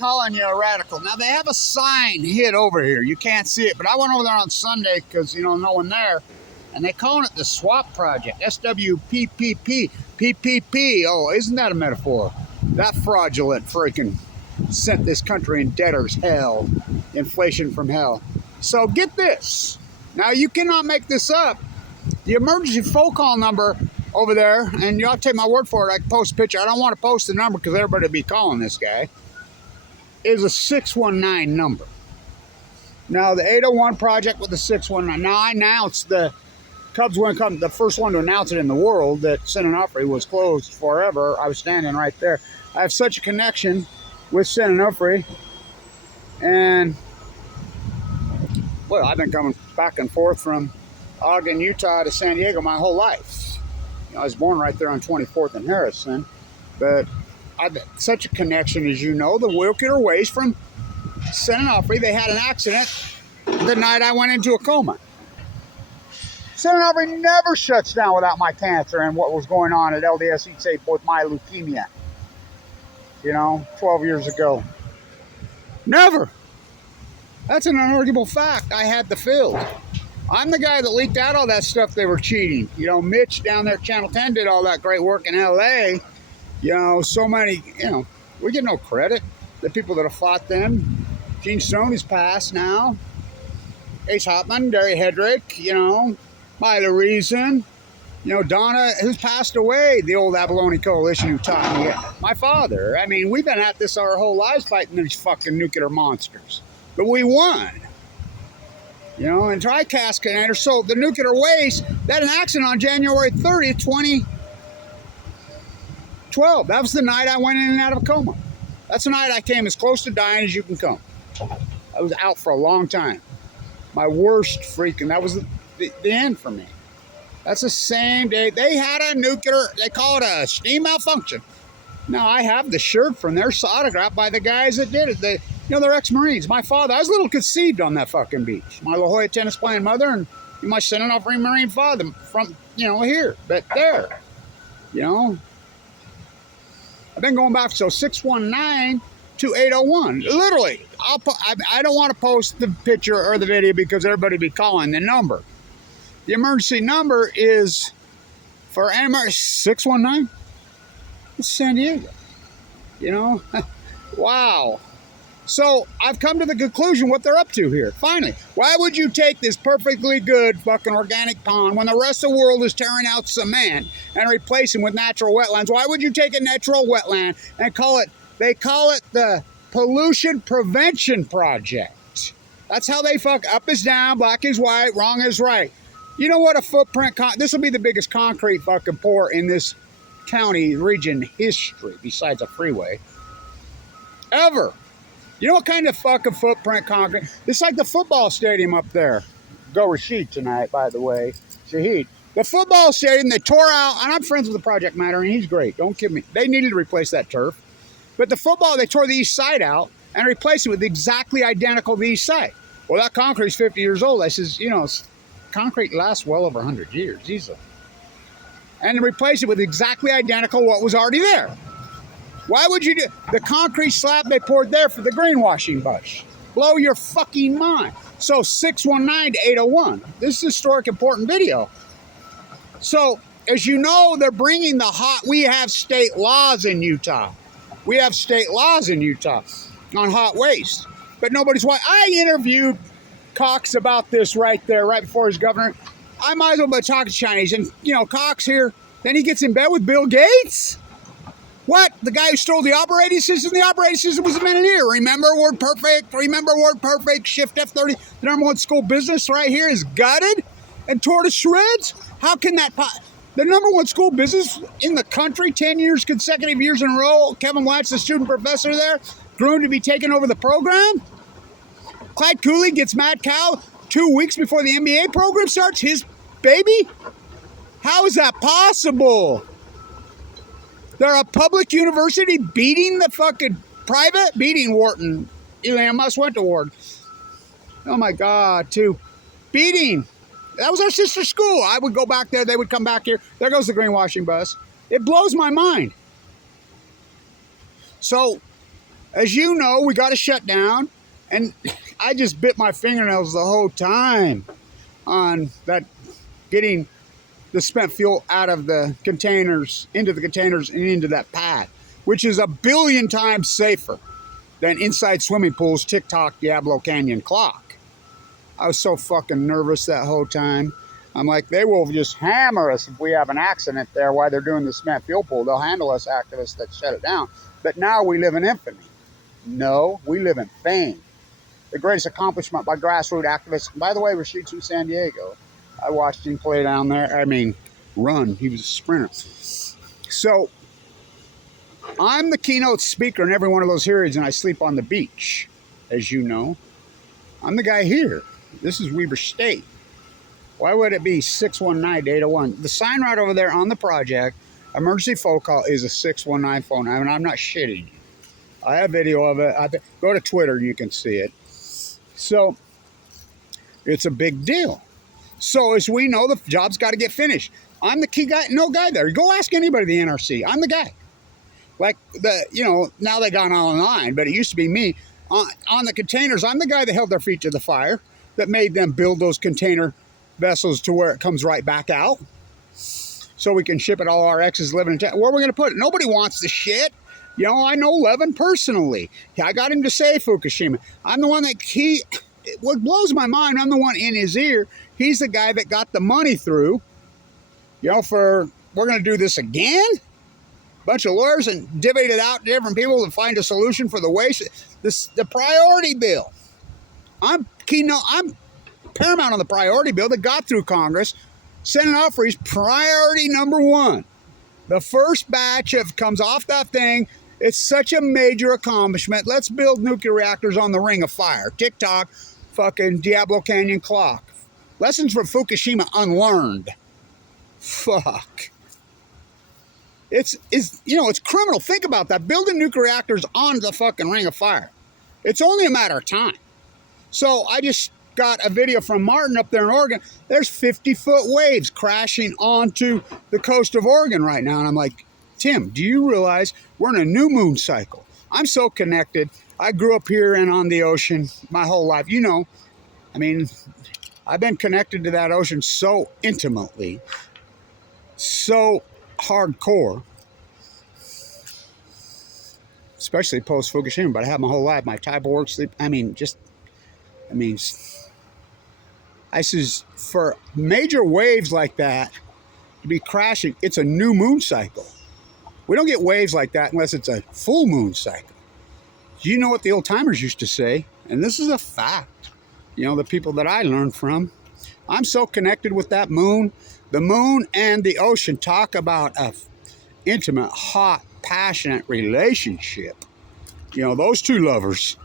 calling you a radical. Now, they have a sign hid over here. You can't see it, but I went over there on Sunday because, you know, no one there. And they calling it the SWAP Project, SWPPP, PPP. Oh, isn't that a metaphor? That fraudulent freaking sent this country in debtor's hell, inflation from hell. So get this. Now, you cannot make this up. The emergency phone call number over there, and y'all take my word for it, I can post a picture. I don't want to post the number because everybody will be calling this guy. Is a 619 number. Now, the 801 project with the 619. Now, I announced the Cubs wouldn't come, the first one to announce it in the world that Onofre was closed forever. I was standing right there. I have such a connection with Onofre, and well, I've been coming back and forth from Ogden, Utah to San Diego my whole life. You know, I was born right there on 24th and Harrison, but I've got such a connection, as you know, the nuclear waste from Onofre. They had an accident the night I went into a coma. Onofre never shuts down without my cancer and what was going on at LDS Eat Safe with my leukemia. You know, 12 years ago. Never. That's an unarguable fact. I had the field. I'm the guy that leaked out all that stuff they were cheating. You know, Mitch down there at Channel 10 did all that great work in LA. You know, so many, you know, we get no credit. The people that have fought them. Gene Stone is passed now. Ace Hopman, Derry Hedrick, you know, Myla Reason. You know, Donna, who's passed away, the old Abalone Coalition who taught me it. My father. I mean, we've been at this our whole lives fighting these fucking nuclear monsters. But we won. You know, and DryCast containers. So the nuclear waste, that had an accident on January 30th, 2012. That was the night I went in and out of a coma. That's the night I came as close to dying as you can come. I was out for a long time. My worst freaking, that was the end for me. That's the same day. They had a nuclear, they call it a steam malfunction. Now, I have the shirt from their autographed by the guys that did it. You know, they're ex-Marines. My father, I was a little conceived on that fucking beach. My La Jolla tennis playing mother and my Onofre Marine father from, you know, here. But there, you know. I've been going back, so 619 to 801. Literally, I don't want to post the picture or the video because everybody be calling the number. The emergency number is for 619. It's San Diego. You know? Wow. So I've come to the conclusion what they're up to here. Finally, why would you take this perfectly good fucking organic pond when the rest of the world is tearing out cement and replacing with natural wetlands? Why would you take a natural wetland and they call it the Pollution Prevention Project? That's how they fuck. Up is down, black is white, wrong is right. You know what a footprint, this will be the biggest concrete fucking pour in this county region history, besides a freeway, ever. You know what kind of fucking footprint concrete? It's like the football stadium up there. Go Rashid tonight, by the way. Shahid. The football stadium, they tore out, and I'm friends with the Project Matter, and he's great. Don't kid me. They needed to replace that turf. But the football, they tore the east side out and replaced it with exactly identical to the east side. Well, that concrete's 50 years old. I says, you know, concrete lasts well over 100 years, easily. And to replace it with exactly identical what was already there. Why would you do the concrete slab they poured there for the greenwashing bush? Blow your fucking mind. So 619 to 801. This is a historic, important video. So, as you know, they're bringing we have state laws in Utah. We have state laws in Utah on hot waste. But nobody's why. I interviewed Cox about this right there, right before his governor. I might as well be talking Chinese. And, you know, Cox here, then he gets in bed with Bill Gates? What? The guy who stole the operating system? The operating system was a minute here. Remember WordPerfect? Remember WordPerfect? Shift F30? The number one school business right here is gutted and tore to shreds? How can that... The number one school business in the country, 10 years, consecutive years in a row, Kevin Blanch, the student professor there, groomed to be taking over the program? Clyde Cooley gets mad cow 2 weeks before the MBA program starts? His baby? How is that possible? They're a public university beating the fucking private? Beating Wharton. Elon Musk went to Wharton. Oh my God, too. Beating. That was our sister school. I would go back there. They would come back here. There goes the greenwashing bus. It blows my mind. So, As you know, we got a shutdown, and I just bit my fingernails the whole time on that, getting the spent fuel out of the containers, into the containers, and into that pad, which is 1,000,000,000 times safer than inside swimming pools, TikTok, Diablo Canyon clock. I was so fucking nervous that whole time. I'm like, they will just hammer us if we have an accident there while they're doing the spent fuel pool. They'll handle us activists that shut it down. But now we live in infamy. No, we live in fame. The greatest accomplishment by grassroots activists. And by the way, Rashid's from San Diego. I watched him play down there. I mean, run. He was a sprinter. So I'm the keynote speaker in every one of those hearings, and I sleep on the beach, as you know. I'm the guy here. This is Weber State. Why would it be 619-801? The sign right over there on the project, emergency phone call, is a 619 phone. I mean, I'm not shitting you. I have video of it. Go to Twitter, you can see it. So it's a big deal. So as we know, the job's got to get finished. I'm the key guy. No guy there. Go ask anybody at the NRC. I'm the guy. Like now they got online, but it used to be me. On the containers, I'm the guy that held their feet to the fire, that made them build those container vessels to where it comes right back out, so we can ship it. All our exes living in town. Where are we going to put it? Nobody wants the shit. I know Levin personally. I got him to say Fukushima. I'm the one that what blows my mind, I'm the one in his ear. He's the guy that got the money through, we're going to do this again? Bunch of lawyers and divvied it out to different people to find a solution for the waste. The priority bill. I'm paramount on the priority bill that got through Congress. Senate Onofre's priority number 1. The first batch comes off that thing. It's such a major accomplishment. Let's build nuclear reactors on the Ring of Fire. TikTok, fucking Diablo Canyon clock. Lessons from Fukushima unlearned. Fuck. It's criminal. Think about that. Building nuclear reactors on the fucking Ring of Fire. It's only a matter of time. So I just got a video from Martin up there in Oregon. There's 50-foot waves crashing onto the coast of Oregon right now. And I'm like, Tim, do you realize we're in a new moon cycle? I'm so connected. I grew up here and on the ocean my whole life. I've been connected to that ocean so intimately, so hardcore, especially post Fukushima, but I have my whole life, my type of work, sleep. I says, for major waves like that to be crashing, it's a new moon cycle. We don't get waves like that unless it's a full moon cycle. You know what the old timers used to say, and this is a fact. The people that I learned from. I'm so connected with that moon. The moon and the ocean talk about a intimate, hot, passionate relationship. Those two lovers,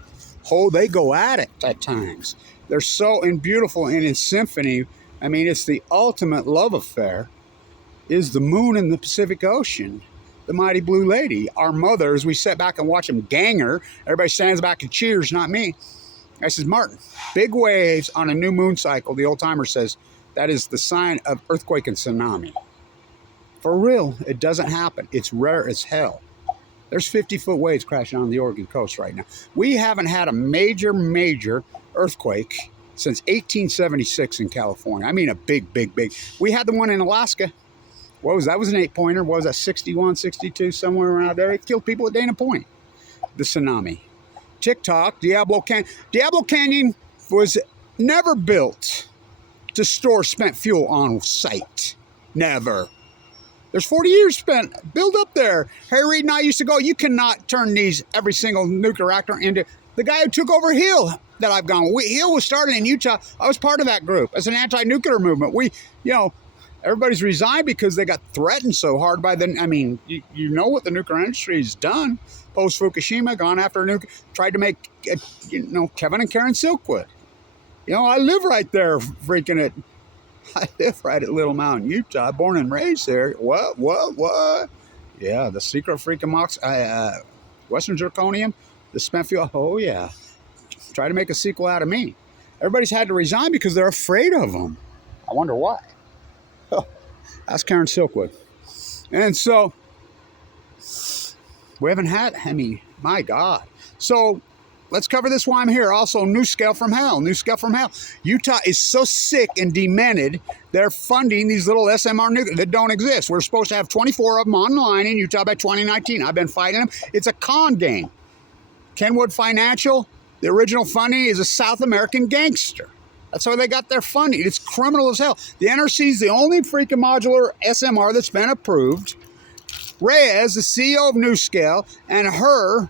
they go at it at times. They're so beautiful and in symphony. It's the ultimate love affair, is the moon and the Pacific Ocean. The mighty blue lady, our mother, as we sit back and watch them gang her. Everybody stands back and cheers, not me. I says, Martin, big waves on a new moon cycle, the old timer says, that is the sign of earthquake and tsunami. For real, it doesn't happen. It's rare as hell. There's 50-foot waves crashing on the Oregon coast right now. We haven't had a major earthquake since 1876 in California. A big. We had the one in Alaska. What was that? Was an 8-pointer. What was that? 61, 62, somewhere around there. It killed people at Dana Point. The tsunami. TikTok, Diablo Canyon was never built to store spent fuel on site. Never. There's 40 years spent built up there. Harry Reid and I used to go, you cannot turn every single nuclear reactor into. The guy who took over Hill that I've gone with. Hill was started in Utah. I was part of that group as an anti-nuclear movement. Everybody's resigned because they got threatened so hard by you know what the nuclear industry has done. Post Fukushima, gone after nuke, tried to make, Kevin and Karen Silkwood. I live right there, freaking it. I live right at Little Mountain, Utah, born and raised there. What? Yeah, the secret freaking Western Zirconium, the spent fuel. Oh, yeah. Try to make a sequel out of me. Everybody's had to resign because they're afraid of them. I wonder why. That's Karen Silkwood. And so, we haven't had, my God. So let's cover this while I'm here. Also, new scale from hell. New scale from hell. Utah is so sick and demented, they're funding these little SMR nuclear that don't exist. We're supposed to have 24 of them online in Utah by 2019. I've been fighting them. It's a con game. Kenwood Financial, the original funding, is a South American gangster. That's how they got their funding. It's criminal as hell. The NRC is the only freaking modular SMR that's been approved. Reyes, the CEO of NuScale, and her,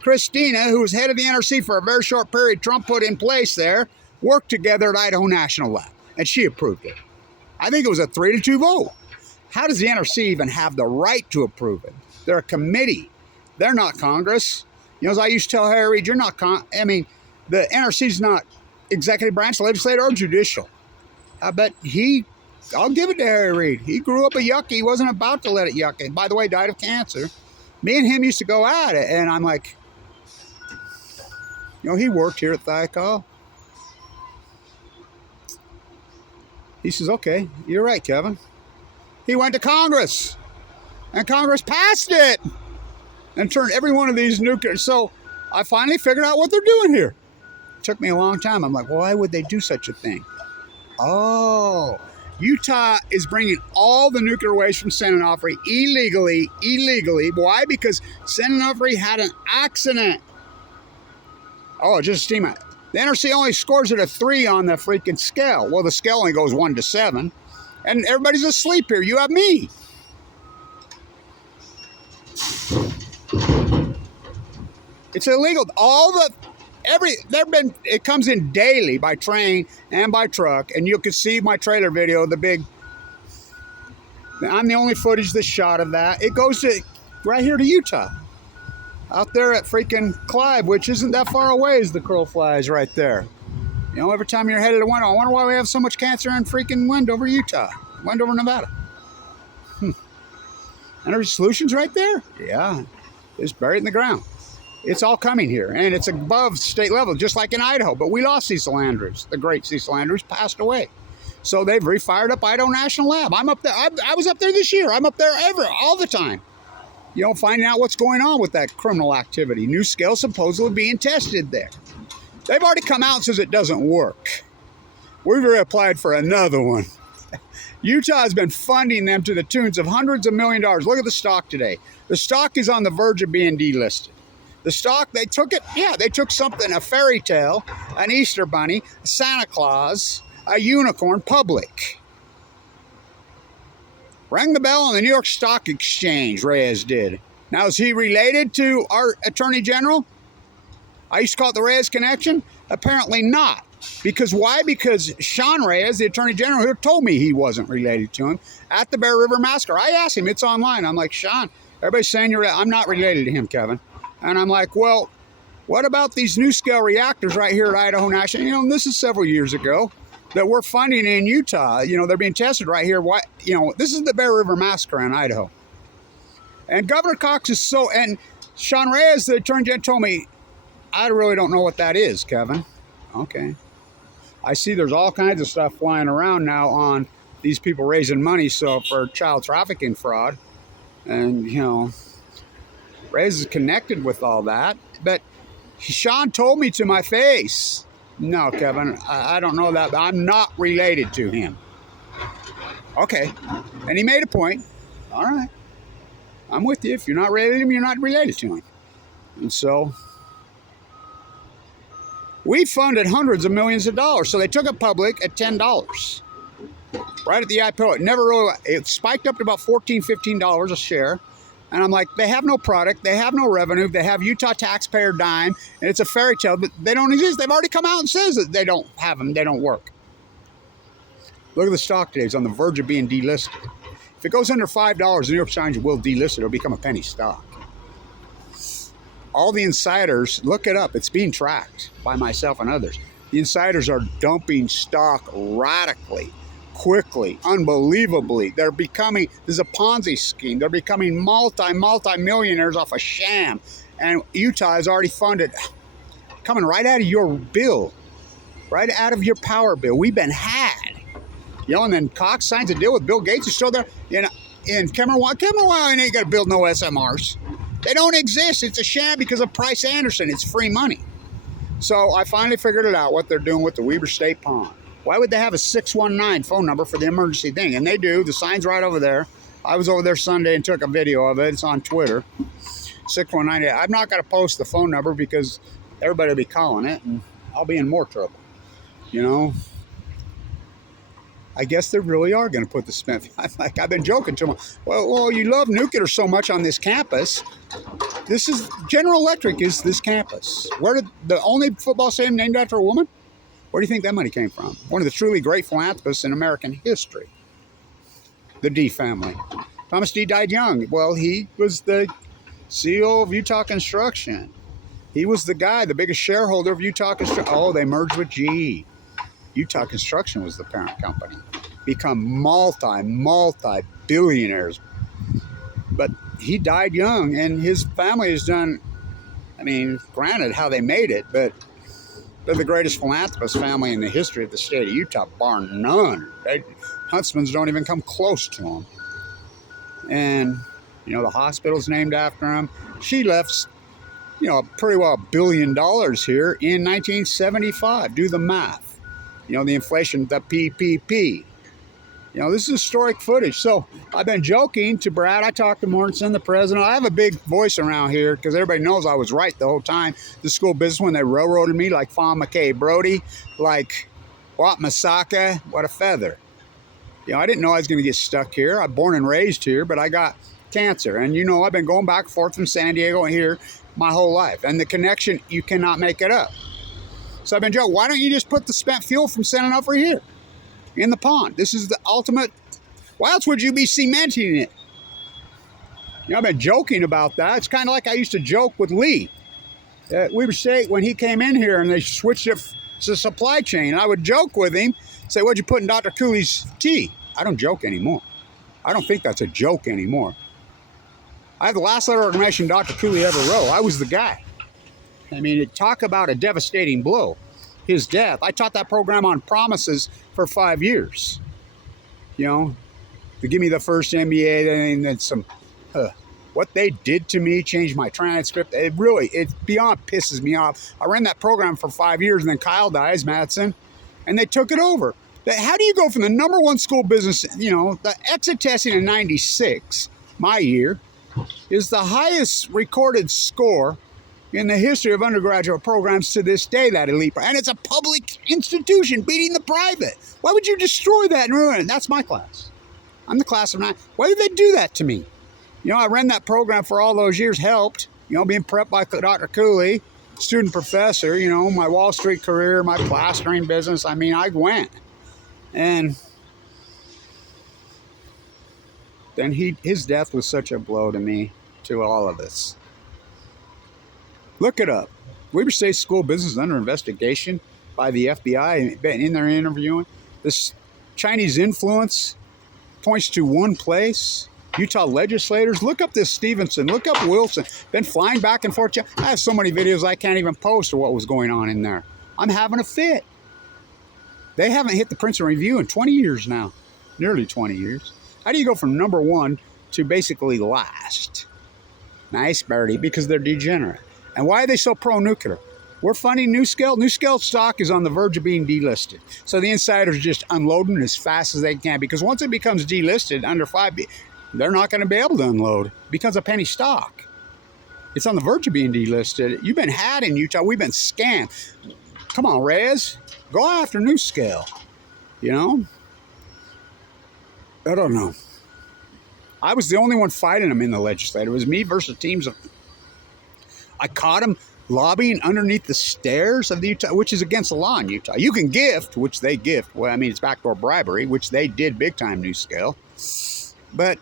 Christina, who was head of the NRC for a very short period Trump put in place there, worked together at Idaho National Lab, and she approved it. I think it was a 3-2 vote. How does the NRC even have the right to approve it? They're a committee. They're not Congress. You know, as I used to tell Harry Reid, you're not the NRC's not executive branch, legislative, or judicial. I bet I'll give it to Harry Reid. He grew up a yucky. He wasn't about to let it yuck. And by the way, died of cancer. Me and him used to go at it, and I'm like, you know, he worked here at Thiokol. He says, okay, you're right, Kevin. He went to Congress, and Congress passed it and turned every one of these nuclear. So I finally figured out what they're doing here. It took me a long time. I'm like, why would they do such a thing? Oh, Utah is bringing all the nuclear waste from San Onofre illegally. Why? Because San Onofre had an accident. Oh, just a steam out. The NRC only scores it a 3 on the freaking scale. Well, the scale only goes 1 to 7. And everybody's asleep here. You have me. It's illegal. It comes in daily by train and by truck, and you can see my trailer video, I'm the only footage that's shot of that. It goes to right here to Utah. Out there at freaking Clive, which isn't that far away as the crow flies right there. You know, every time you're headed to Wendover, I wonder why we have so much cancer in freaking Wendover, Utah. Wendover, Nevada. Energy Solutions right there? Yeah. It's buried in the ground. It's all coming here, and it's above state level, just like in Idaho. But we lost Cecil Andrews. The great Cecil Andrews passed away. So they've refired up Idaho National Lab. I'm up there. I was up there this year. I'm up there all the time. You know, finding out what's going on with that criminal activity. NuScale supposedly being tested there. They've already come out and says it doesn't work. We've reapplied for another one. Utah has been funding them to the tunes of hundreds of $1 millions. Look at the stock today. The stock is on the verge of being delisted. The stock, they took something, a fairy tale, an Easter bunny, a Santa Claus, a unicorn, public. Rang the bell on the New York Stock Exchange, Reyes did. Now, is he related to our Attorney General? I used to call it the Reyes connection. Apparently not. Because why? Because Sean Reyes, the Attorney General, who told me he wasn't related to him at the Bear River Massacre. I asked him, it's online. I'm like, Sean, everybody's saying I'm not related to him, Kevin. And I'm like, well, what about these NuScale reactors right here at Idaho National? You know, this is several years ago that we're funding in Utah. You know, they're being tested right here. Why? You know, this is the Bear River Massacre in Idaho. And Governor Cox is and Sean Reyes, the Attorney General, told me, I really don't know what that is, Kevin. Okay. I see there's all kinds of stuff flying around now on these people raising money for child trafficking fraud. And, you know, Reyes is connected with all that, but Sean told me to my face, no, Kevin, I don't know that, but I'm not related to him. Okay, and he made a point. All right, I'm with you. If you're not related to him, you're not related to him. And so we funded hundreds of millions of dollars. So they took it public at $10, right at the IPO. It spiked up to about $14, $15 a share. And I'm like, they have no product, they have no revenue, they have Utah taxpayer dime, and it's a fairy tale, but they don't exist. They've already come out and says that they don't have them, they don't work. Look at the stock today, it's on the verge of being delisted. If it goes under $5, the New York Times will delist it, it'll become a penny stock. All the insiders, look it up, it's being tracked by myself and others. The insiders are dumping stock radically. Quickly, unbelievably. This is a Ponzi scheme. They're becoming multi-millionaires off a sham. And Utah has already funded, coming right out of your bill, right out of your power bill. We've been had. You know, and then Cox signs a deal with Bill Gates. He's still there in Cameron, Wyoming ain't going to build no SMRs. They don't exist. It's a sham because of Price Anderson. It's free money. So I finally figured it out what they're doing with the Weber State Pond. Why would they have a 619 phone number for the emergency thing? And they do. The sign's right over there. I was over there Sunday and took a video of it. It's on Twitter. 619. I'm not going to post the phone number because everybody will be calling it and I'll be in more trouble. You know? I guess they really are going to put the spent. I've been joking to them. Well, you love nuclear so much on this campus. This is General Electric is this campus. Where did the only football stadium named after a woman? Where do you think that money came from? One of the truly great philanthropists in American history. The D family. Thomas D died young. Well, he was the CEO of Utah Construction. He was the guy, the biggest shareholder of Utah Construction. Oh, they merged with GE. Utah Construction was the parent company. Become multi-billionaires. But he died young, and his family has done, I mean, granted how they made it, but they're the greatest philanthropist family in the history of the state of Utah, bar none. Huntsman's don't even come close to them. And, you know, the hospital's named after him. She left, you know, pretty well $1 billion here in 1975. Do the math. You know, the inflation, the PPP. You know, this is historic footage. So I've been joking to Brad. I talked to Mortensen, the president. I have a big voice around here because everybody knows I was right the whole time. The school business, when they railroaded me, like Fawn McKay Brody, like Wat Masaka, what a feather. You know, I didn't know I was going to get stuck here. I'm born and raised here, but I got cancer. And, you know, I've been going back and forth from San Diego and here my whole life. And the connection, you cannot make it up. So I've been joking, why don't you just put the spent fuel from San Onofre here in the pond? This is the ultimate. Why else would you be cementing it? You know, I've been joking about that. It's kind of like I used to joke with Lee at Weber State when he came in here and they switched it to supply chain. I would joke with him, say, what'd you put in Dr. Cooley's tea? I don't joke anymore. I don't think that's a joke anymore. I have the last letter of recommendation Dr. Cooley ever wrote. I was the guy. I mean, talk about a devastating blow. His death. I taught that program on promises for 5 years. You know, to give me the first MBA, and then some. What they did to me changed my transcript. It beyond pisses me off. I ran that program for 5 years, and then Kyle dies, Madsen, and they took it over. How do you go from the #1 school business? You know, the exit testing in '96, my year, is the highest recorded score in the history of undergraduate programs to this day, that elite. And it's a public institution beating the private. Why would you destroy that and ruin it? That's my class. I'm the class of 9. Why did they do that to me? You know, I ran that program for all those years, helped, you know, being prepped by Dr. Cooley, student professor, you know, my Wall Street career, my plastering business. I mean, I went. And then his death was such a blow to me, to all of us. Look it up. Weber State School Business is under investigation by the FBI in their interviewing. This Chinese influence points to one place. Utah legislators. Look up this Stevenson. Look up Wilson. Been flying back and forth. I have so many videos I can't even post of what was going on in there. I'm having a fit. They haven't hit the Princeton Review in 20 years now. Nearly 20 years. How do you go from #1 to basically last? Nice, birdie, because they're degenerate. And why are they so pro-nuclear? We're funding NuScale. NuScale stock is on the verge of being delisted. So the insiders are just unloading as fast as they can, because once it becomes delisted under 5B, they're not going to be able to unload. It becomes a penny stock. It's on the verge of being delisted. You've been had in Utah. We've been scammed. Come on, Rez. Go after NuScale. You know? I don't know. I was the only one fighting them in the legislature. It was me versus teams of... I caught them lobbying underneath the stairs of the Utah, which is against the law in Utah. You can gift, which they gift. Well, I mean, it's backdoor bribery, which they did big time, NuScale. But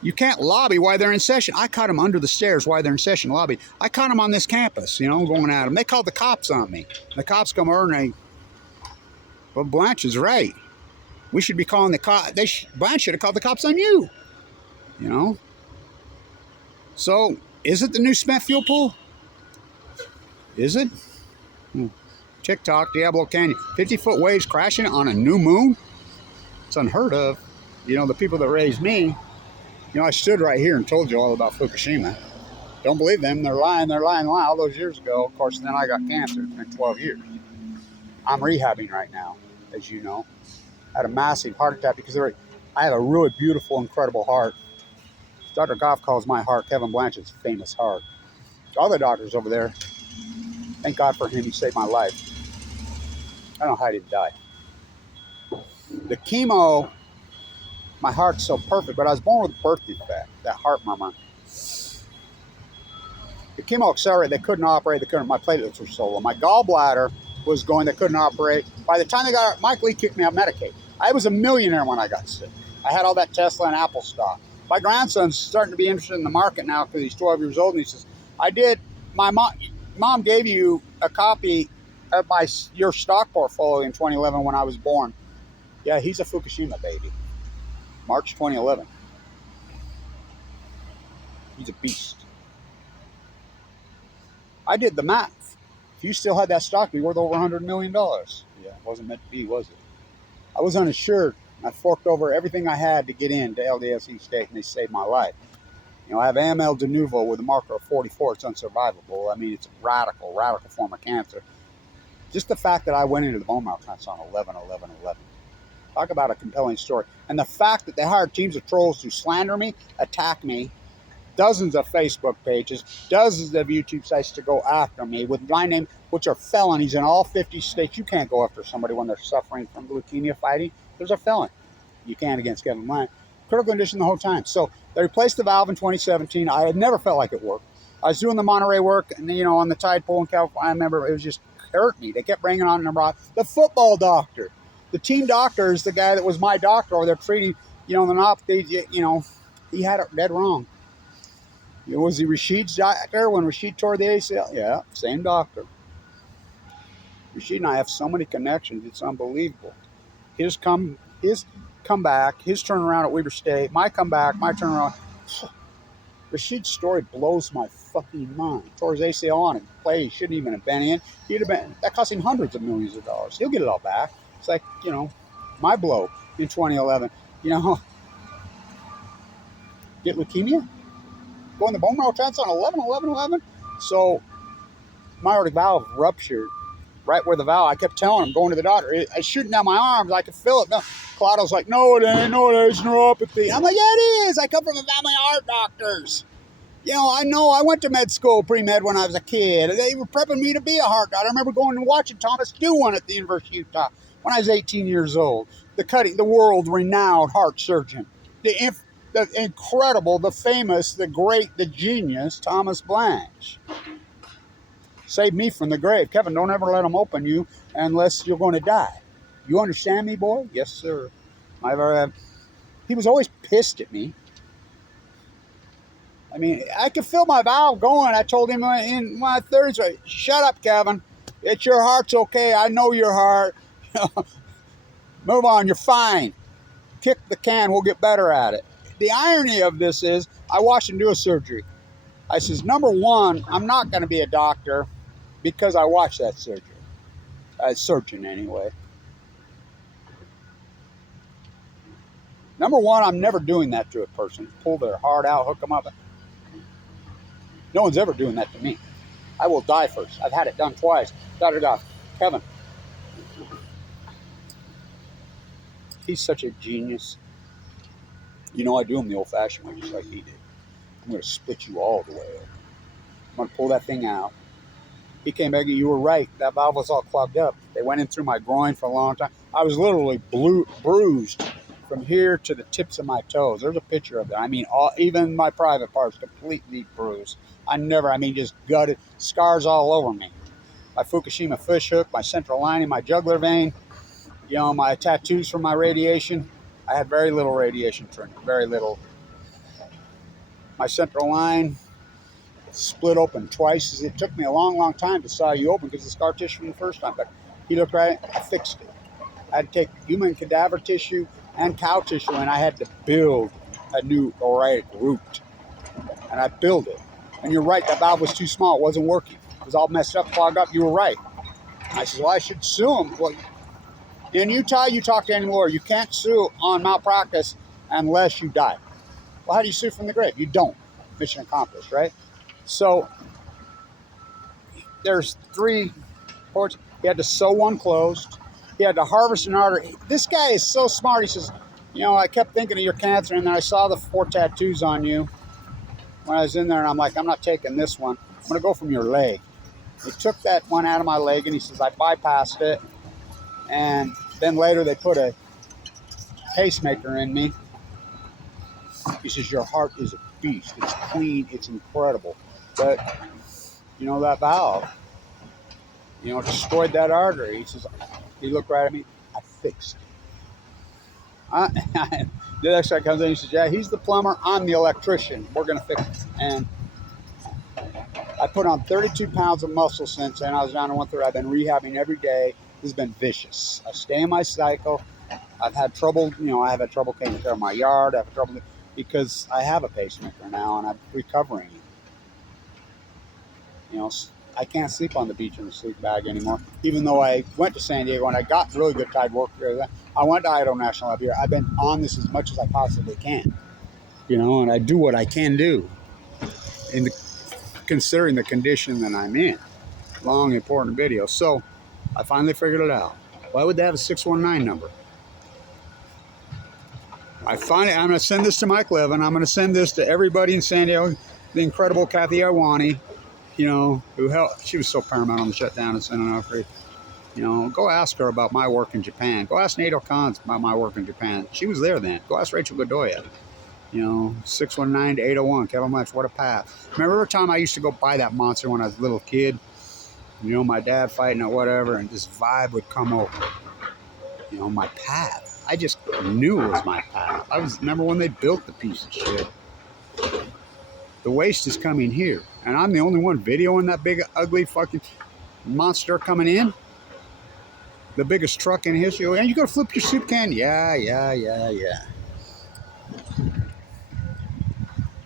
you can't lobby while they're in session. I caught them under the stairs while they're in session lobbying. I caught them on this campus, you know, going at them. They called the cops on me. The cops come over and they, well, Blanch is right. We should be calling the cops. Blanch should have called the cops on you, you know. So, is it the new spent fuel pool? Is it? TikTok, Diablo Canyon. 50-foot waves crashing on a new moon? It's unheard of. You know, the people that raised me, You know, I stood right here and told you all about Fukushima. Don't believe them. They're lying. They're lying. All those years ago. Of course, then I got cancer. It's been 12 years. I'm rehabbing right now, as you know. I had a massive heart attack because I have a really beautiful, incredible heart. Dr. Goff calls my heart Kevin Blanch's famous heart. All the doctors over there, thank God for him. He saved my life. I don't know how I didn't die. The chemo, my heart's so perfect, but I was born with a birth defect, that heart murmur. The chemo accelerated, they couldn't operate, my platelets were so low. My gallbladder was going, they couldn't operate. By the time they got, Mike Lee kicked me out Medicaid. I was a millionaire when I got sick. I had all that Tesla and Apple stock. My grandson's starting to be interested in the market now because he's 12 years old, and he says, my mom gave you a copy of your stock portfolio in 2011 when I was born. Yeah, he's a Fukushima baby. March 2011. He's a beast. I did the math. If you still had that stock, it'd be worth over $100 million. Yeah, it wasn't meant to be, was it? I was uninsured. I forked over everything I had to get into LDSE state, and they saved my life. You know, I have AML de novo with a marker of 44. It's unsurvivable. I mean, it's a radical form of cancer. Just the fact that I went into the bone marrow transplant on 11/11/11. Talk about a compelling story. And the fact that they hired teams of trolls to slander me, attack me, dozens of Facebook pages, dozens of YouTube sites to go after me with my name, which are felonies in all 50 states. You can't go after somebody when they're suffering from leukemia fighting. There's a felony. You can't against Kevin Blanch. Critical condition the whole time. So they replaced the valve in 2017. I had never felt like it worked. I was doing the Monterey work, and you know, on the tide pool in California, I remember it was just hurt me. They kept bringing on the football doctor. The team doctor is the guy that was my doctor over there treating, you know, the neuropathy. You know, he had it dead wrong. Was he Rashid's doctor when Rashid tore the ACL? Yeah, same doctor. Rashid and I have so many connections. It's unbelievable. His comeback, his turnaround at Weber State, my comeback, my turnaround. Rashid's story blows my fucking mind. Tore his ACL on a play he shouldn't even have been in. That cost him hundreds of millions of dollars. He'll get it all back. It's like, you know, my blow in 2011. You know, get leukemia? Go in the bone marrow transplant on 11/11/11. So my aortic valve ruptured right where the valve. I kept telling him, going to the doctor, it's shooting down my arms. I could feel it. No. Claudo's like, no, it ain't. No, it is neuropathy. I'm like, yeah, it is. I come from a family of heart doctors. You know. I went to med school, pre-med, when I was a kid. They were prepping me to be a heart doctor. I remember going and watching Thomas do one at the University of Utah when I was 18 years old. The world-renowned heart surgeon. The incredible, the famous, the great, the genius, Thomas Blanch. Saved me from the grave. Kevin, don't ever let them open you unless you're going to die. You understand me, boy? Yes, sir. He was always pissed at me. I mean, I could feel my valve going. I told him in my 30s, shut up, Kevin. It's your heart's okay. I know your heart. Move on. You're fine. Kick the can. We'll get better at it. The irony of this is I watched him do a surgery. I says, number one, I'm not going to be a doctor because I watched that surgery. A surgeon, anyway. Number one, I'm never doing that to a person. Pull their heart out, hook them up. No one's ever doing that to me. I will die first. I've had it done twice. Dr. Goff, Kevin. He's such a genius. You know, I do him the old-fashioned way, just like he did. I'm going to split you all the way up. I'm going to pull that thing out. He came back and you were right. That valve was all clogged up. They went in through my groin for a long time. I was literally bruised from here to the tips of my toes. There's a picture of that. I mean, even my private parts completely bruised. Just gutted. Scars all over me. My Fukushima fish hook, my central lining, my jugular vein. You know, my tattoos from my radiation. I had very little radiation treatment. Very little. My central line split open twice. It took me a long time to saw you open because the scar tissue from the first time. But he looked right. I fixed it. I had to take human cadaver tissue and cow tissue, and I had to build a new aortic root. And I built it. And you're right, that valve was too small. It wasn't working. It was all messed up, clogged up. You were right. I said, well, I should sue him. Well, in Utah, you talk to any lawyer. You can't sue on malpractice unless you die. Well, how do you sue from the grave? You don't. Mission accomplished, right? So there's 3 ports. He had to sew one closed. He had to harvest an artery. This guy is so smart. He says, you know, I kept thinking of your cancer, and then I saw the 4 tattoos on you when I was in there, and I'm like, I'm not taking this one. I'm going to go from your leg. He took that one out of my leg, and he says, I bypassed it. And then later they put a pacemaker in me. He says, your heart is a beast. It's clean. It's incredible. But, you know, that valve, you know, destroyed that artery. He says, he looked right at me. I fixed it. The next guy comes in, he says, yeah, he's the plumber. I'm the electrician. We're going to fix it. And I put on 32 pounds of muscle since then. I was down to 130. I've been rehabbing every day. This has been vicious. I stay in my cycle. I've had trouble, you know, I have had trouble taking care of my yard. I have trouble because I have a pacemaker now and I'm recovering. You know, I can't sleep on the beach in a sleep bag anymore. Even though I went to San Diego and I got really good tide work there. I went to Idaho National Lab here. I've been on this as much as I possibly can. You know, and I do what I can do considering the condition that I'm in. Long, important video. So I finally figured it out. Why would they have a 619 number? I'm going to send this to Mike Levin. I'm going to send this to everybody in San Diego. The incredible Kathy Iwani, you know, who helped. She was so paramount on the shutdown in San Onofre. You know, go ask her about my work in Japan. Go ask Nato Khan about my work in Japan. She was there then. Go ask Rachel Godoya. You know, 619 to 801. Kevin Blanch, what a path. Remember the time I used to go buy that monster when I was a little kid? You know, my dad fighting or whatever, and this vibe would come over. You know, my path. I just knew it was my path. Remember when they built the piece of shit. The waste is coming here. And I'm the only one videoing that big, ugly fucking monster coming in. The biggest truck in history. And you gonna flip your soup can? Yeah.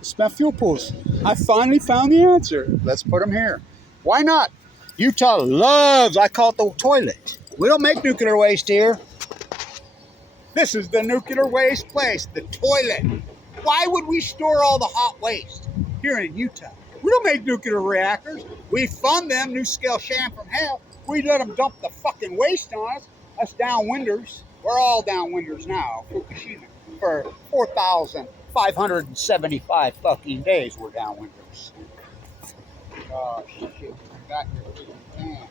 Spent fuel pools. I finally found the answer. Let's put them here. Why not? Utah loves, I call it the toilet. We don't make nuclear waste here. This is the nuclear waste place, the toilet. Why would we store all the hot waste here in Utah? We don't make nuclear reactors. We fund them, new scale sham from hell. We let them dump the fucking waste on us. Us downwinders. We're all downwinders now. FUKUSHIMA. For 4,575 fucking days, we're downwinders. Oh, shit. Back here.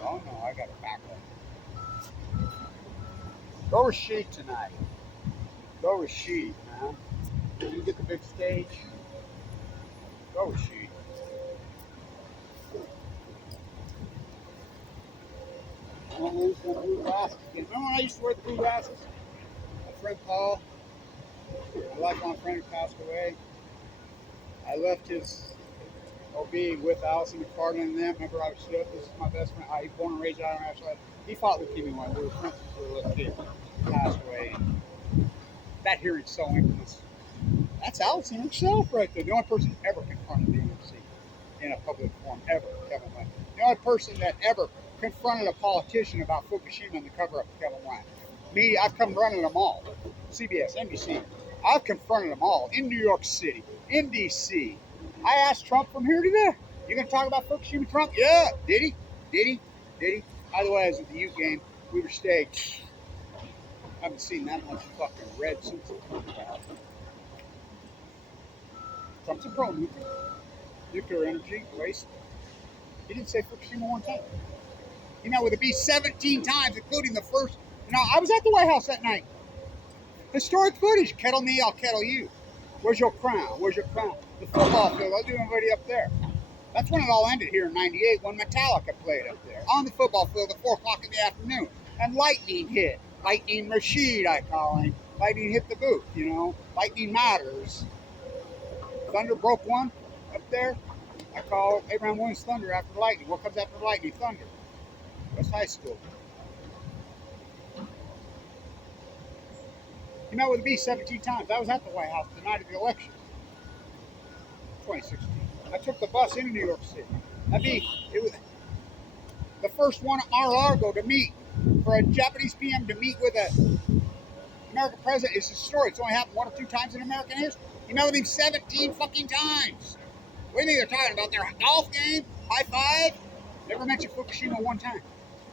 Oh, no, I got it back up. Go with Sheet tonight. Go with Sheet, man. Did you get the big stage? Go with Sheet. Don't lose them blue glasses. Remember when I used to wear the blue glasses? My friend Paul, my lifelong friend who passed away, I left his OB with Allison McFarland and them. Remember I was stood. This is my best friend. He was born and raised out in Ashland. He fought leukemia when we were friends when we were little kids. Passed away. That hearing's so infamous. That's Allison himself right there. The only person ever confronted the DNC in a public forum ever, Kevin Blanch. The only person that ever confronted a politician about Fukushima and the cover-up of Kevin Blanch. Me, I've come running them all. CBS, NBC. I've confronted them all in New York City, in D.C. I asked Trump from here to there. You gonna talk about Fukushima, Trump? Yeah. Did he? By the way, I was at the Ute game. We were staged. I haven't seen that much fucking red since the Trump's a pro-nuclear. Nuclear energy, waste. He didn't say Fukushima one time. He met with a B 17 times, including the first. You know, I was at the White House that night. Historic footage. Kettle me, I'll kettle you. Where's your crown? Where's your crown? The football field. I'll do everybody up there. That's when it all ended here in '98 when Metallica played up there. On the football field at 4 o'clock in the afternoon. And lightning hit. Lightning Rashid, I call him. Lightning hit the booth, you know. Lightning matters. Thunder broke one up there. I call Abraham Williams Thunder after lightning. What comes after lightning? Thunder. That's high school. He met with me 17 times. I was at the White House the night of the election. 2016. I took the bus into New York City. It was the first one at Mar-a-Lago to meet. For a Japanese PM to meet with an American president is historic. It's only happened 1 or 2 times in American history. He met with him 17 fucking times. What do you think they're talking about? Their golf game? High five? Never mentioned Fukushima one time.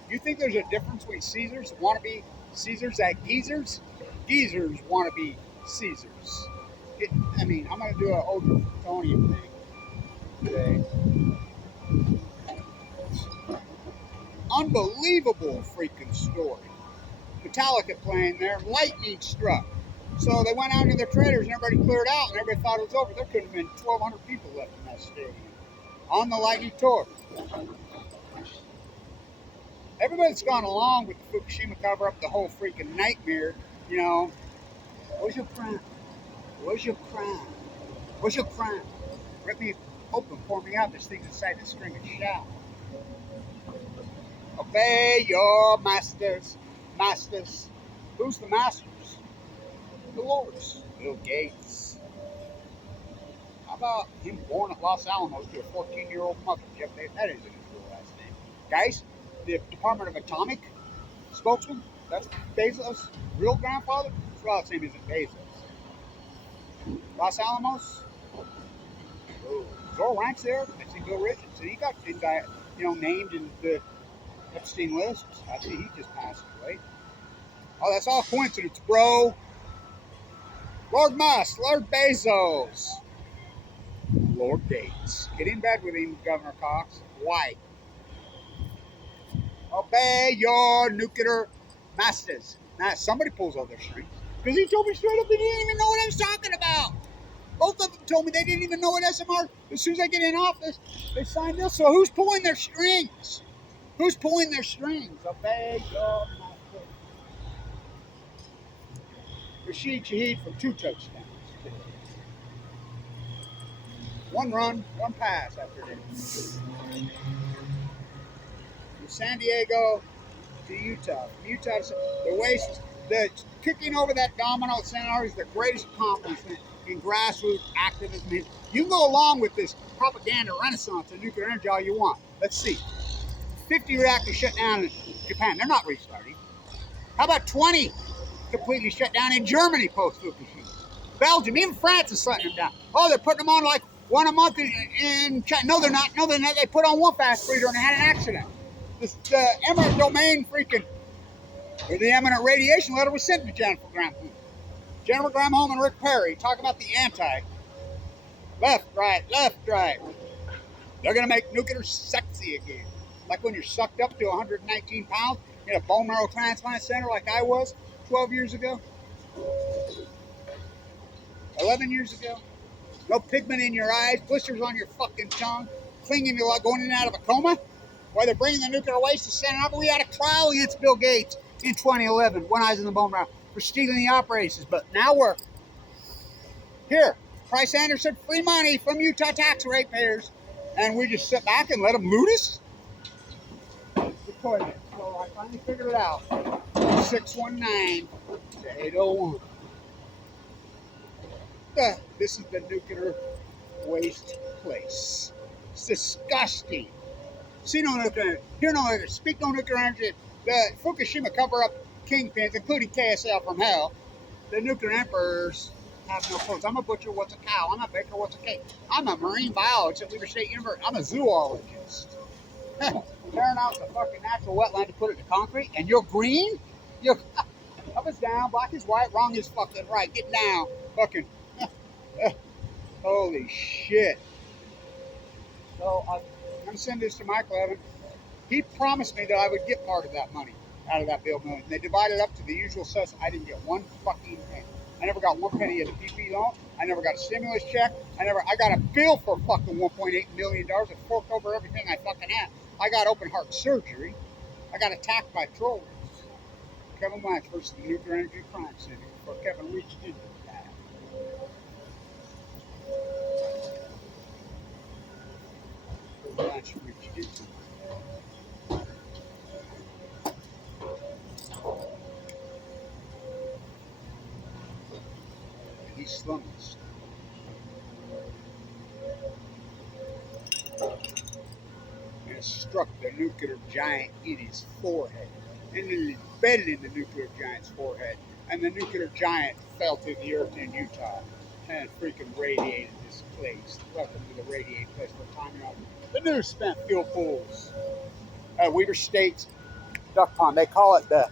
You think there's a difference between Caesars, wannabe Caesars at geezers? Geezers want to be Caesars. I'm going to do an old Tony thing today. Unbelievable freaking story. Metallica playing there, lightning struck. So they went out into their trailers and everybody cleared out and everybody thought it was over. There could have been 1,200 people left in that stadium on the lightning tour. Everybody's gone along with the Fukushima cover-up, the whole freaking nightmare, you know. Where's your crime? Where's your crime? Where's your crime? Rip me open, pour me out. This thing's inside the string and shout. Obey your masters. Masters. Who's the masters? The Lords. Bill Gates. How about him born at Los Alamos to a 14-year-old mother? Jeff Bezos. That isn't his real last name. Guys, the Department of Atomic spokesman, that's Bezos' real grandfather. His last name isn't Bezos. Los Alamos. Oh, Zor ranks there. I see Bill Richards. So he got named in the Epstein list. I see he just passed away. Oh, that's all coincidence, bro. Lord Musk, Lord Bezos, Lord Gates. Get in bed with him, Governor Cox. Why? Obey your nuclear masters. Now, somebody pulls out their strings. Because he told me straight up they didn't even know what I was talking about. Both of them told me they didn't even know what SMR. As soon as I get in office, they signed this. So who's pulling their strings? Who's pulling their strings? Obey your masters. Rashid Shaheed from 2 touchdowns. 1 run, 1 pass after this. From San Diego to Utah. From Utah to the kicking over that domino at San Diego is the greatest accomplishment in grassroots activism. You can go along with this propaganda renaissance of nuclear energy all you want. Let's see. 50 reactors shut down in Japan. They're not restarting. How about 20 completely shut down in Germany post-Fukushima? Belgium, even France is shutting them down. Oh, they're putting them on like 1 a month in China. No, they're not. No, they're not. They put on 1 fast breeder and they had an accident. The eminent domain freaking, or the eminent radiation letter was sent to Jennifer Granholm. Jennifer Granholm and Rick Perry talking about the anti. Left, right. They're going to make nuclear sexy again. Like when you're sucked up to 119 pounds in a bone marrow transplant center like I was 12 years ago. 11 years ago. No pigment in your eyes, blisters on your fucking tongue, clinging to like going in and out of a coma. While they're bringing the nuclear waste to Santa Barbara, we had a trial against Bill Gates in 2011. 1 eye's in the bone marrow for stealing the operations. But now we're here. Price Anderson, free money from Utah tax ratepayers, and we just sit back and let them loot us. The toilet. So I finally figured it out. 619 to 801. This is the nuclear waste place. It's disgusting. See no nuclear, hear no nuclear, speak no nuclear energy. The Fukushima cover-up kingpins, including KSL from hell. The nuclear emperors have no clothes. I'm a butcher, what's a cow? I'm a baker, what's a cake? I'm a marine biologist at Weber State University. I'm a zoologist. Tearing out the fucking natural wetland to put it to concrete, and you're green? You're up is down, black is white, wrong is fucking right. Get down. Fucking holy shit. So I'm going to send this to Michael Evans. He promised me that I would get part of that money out of that bill million. They divided up to the usual sus. I didn't get 1 fucking penny. I never got 1 penny of the PP loan. I never got a stimulus check. I got a bill for fucking $1.8 million. It forked over everything I fucking had. I got open heart surgery. I got attacked by trolls. Kevin Blanch versus the Nuclear Energy Crime Center before Kevin reached into that. Blanch reached into that. He slung us. And it struck the nuclear giant in his forehead. And it embedded in the nuclear giant's forehead. And the nuclear giant fell to the earth in Utah. and freaking radiated this place. Welcome to the radiated place. We're climbing up the new spent fuel pools at Weber State Duck Pond. They call it the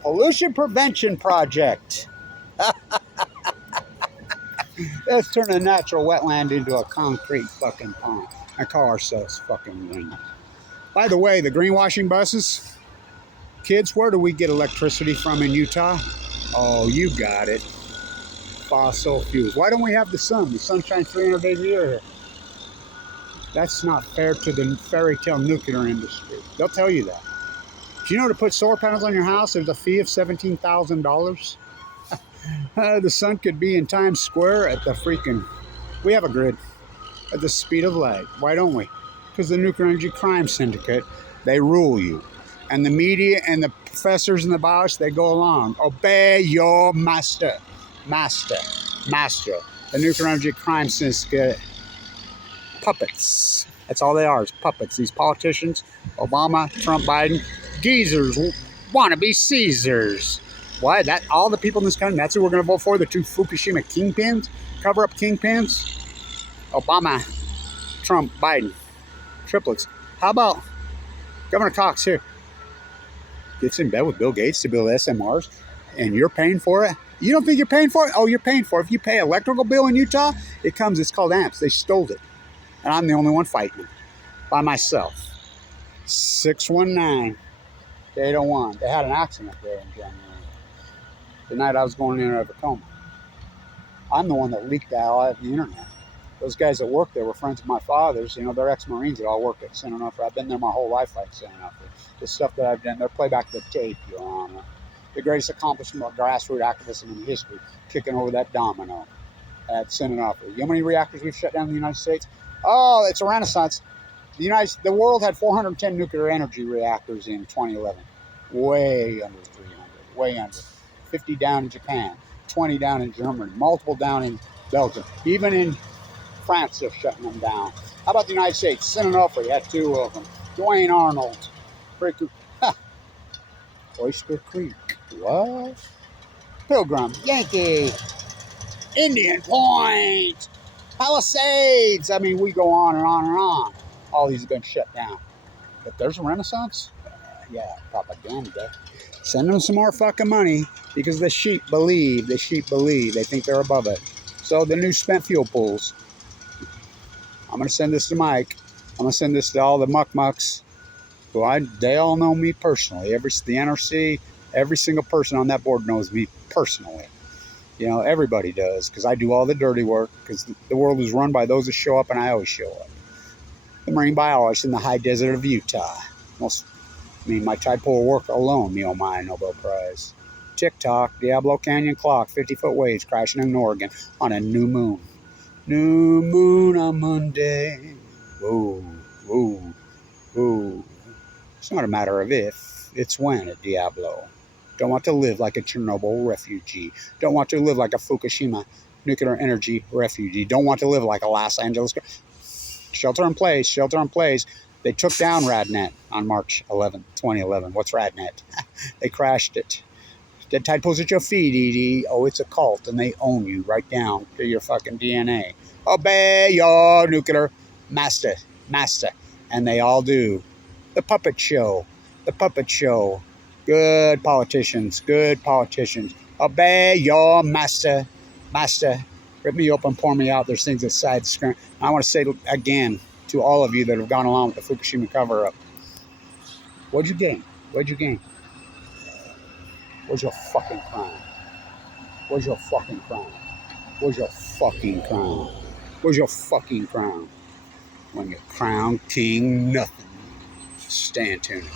Pollution Prevention Project. Let's turn a natural wetland into a concrete fucking pond and call ourselves fucking green. By the way, the greenwashing buses, kids, where do we get electricity from in Utah? Oh, you got it. Fossil fuels. Why don't we have the sun? The sun shines 300 days a year here. That's not fair to the fairy tale nuclear industry. They'll tell you that. Do you know to put solar panels on your house, there's a fee of $17,000? The sun could be in Times Square at the freaking... We have a grid at the speed of light. Why don't we? Because the Nuclear Energy Crime Syndicate, they rule you. And the media and the professors and the biologists, they go along. Obey your master. Master. The Nuclear Energy Crime Syndicate. Puppets. That's all they are, is puppets. These politicians, Obama, Trump, Biden, geezers, wannabe Caesars. Why? That all the people in this country, that's who we're going to vote for, the two Fukushima kingpins, cover-up kingpins. Obama, Trump, Biden, triplets. How about Governor Cox here? Gets in bed with Bill Gates to build SMRs, and you're paying for it? You don't think you're paying for it? Oh, you're paying for it. If you pay electrical bill in Utah, it comes, it's called amps. They stole it. And I'm the only one fighting by myself. 619-801. They had an accident there in January. The night I was going in Tacoma. I'm the one that leaked that all out of the internet. Those guys that work there were friends of my father's. You know, they're ex-Marines that all work at San Onofre. I've been there my whole life like San Onofre. The stuff that I've done, they're playback the tape, Your Honor. The greatest accomplishment of grassroots activism in history, kicking over that domino at San Onofre. You know how many reactors we've shut down in the United States? Oh, it's a renaissance. The world had 410 nuclear energy reactors in 2011. Way under 300. Way under. 50 down in Japan. 20 down in Germany. Multiple down in Belgium. Even in France, they're shutting them down. How about the United States? San Onofre had 2 of them. Dwayne Arnold. Oyster Creek. What? Pilgrim. Yankee. Indian Point. Palisades. I mean, we go on and on and on. All these have been shut down. But there's a renaissance? Yeah, propaganda. Send them some more fucking money because the sheep believe. The sheep believe. They think they're above it. So the new spent fuel pools. I'm going to send this to Mike. I'm going to send this to all the muck-mucks. They all know me personally. The NRC, every single person on that board knows me personally. You know, everybody does, because I do all the dirty work, because the world is run by those that show up, and I always show up. The marine biologist in the high desert of Utah. My tide pool work alone, me oh my, Nobel Prize. TikTok, Diablo Canyon clock, 50-foot waves crashing in Oregon on a new moon. New moon on Monday. Whoa, whoa, whoa. It's not a matter of if, it's when at Diablo. Don't want to live like a Chernobyl refugee. Don't want to live like a Fukushima nuclear energy refugee. Don't want to live like a Los Angeles. Shelter in place, shelter in place. They took down RadNet on March 11, 2011. What's RadNet? They crashed it. Dead tide pulls at your feet, Edie. Oh, it's a cult, and they own you right down to your fucking DNA. Obey your nuclear master. And they all do. The puppet show. The puppet show. Good politicians. Good politicians. Obey your master. Rip me open, pour me out. There's things inside the screen. I want to say again to all of you that have gone along with the Fukushima cover-up. What'd you gain? What'd you gain? Where's your fucking crown? Where's your fucking crown? Where's your fucking crown? Where's your fucking crown? When you crown king nothing. Stand tuned.